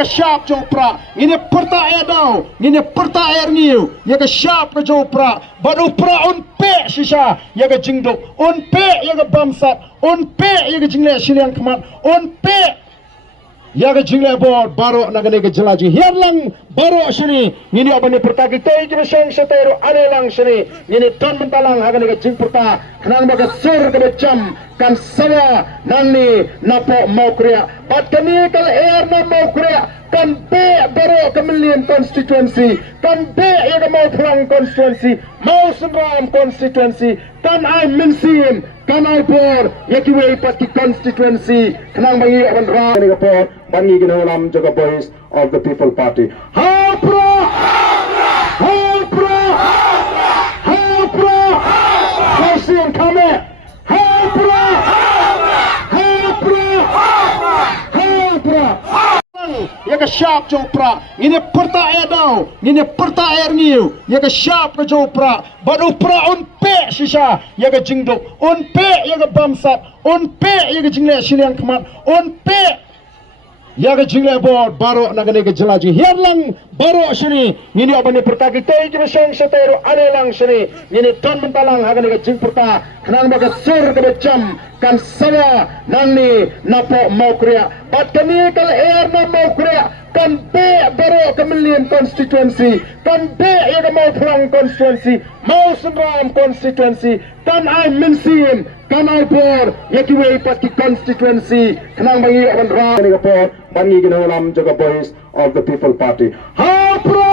ke syap jopra ini perta edau ini perta air niu ya ke syap ke jopra baru pra unpe shisha ya ke jingdok unpe ya ke bamsat unpe ya ke jingle siliang kemat unpe ya ke jingle bor baru nagane ke jelaji hiarlang baru sini ini apa ni perta kita iki mesang setero anelang sini ini ton mentalang hagane ke jing perta kenang baga sur ke becam kan saya nani napo mau kriya pat kani kal air na mau kriya kan be baru ke million constituency kan be ya ke mau perang constituency mau senram constituency kan I minsim kan I bor ya ki wei pat ki constituency kenang bangi aban ra ni ke por bangi ginalam jaga boys of the people party hapra hapra hapra Hasian kame hapra hapra hapra ya ke syap jopra ini perta edau ini perta air niu ya ke syap ke jopra baru pra unpe shisha ya ke jingdok unpe ya ke bamsat unpe ya ke jingle siliang kemat unpe ya ke jingle bor baru nagane ke jelaji hiarlang baru sini ini apa ni perta kita iki mesang setero anelang sini ini ton mentalang hagane ke jing perta kenang baga sur ke becam kan saya nani napo mau kriya pat kani kal air na mau kriya kan be baru ke million constituency kan be ya ke mau perang constituency mau senram constituency kan I minsim kan I bor ya ki wei pat ki constituency kenang bangi aban ra ni ke por bangi ginalam jaga boys of the people party hapra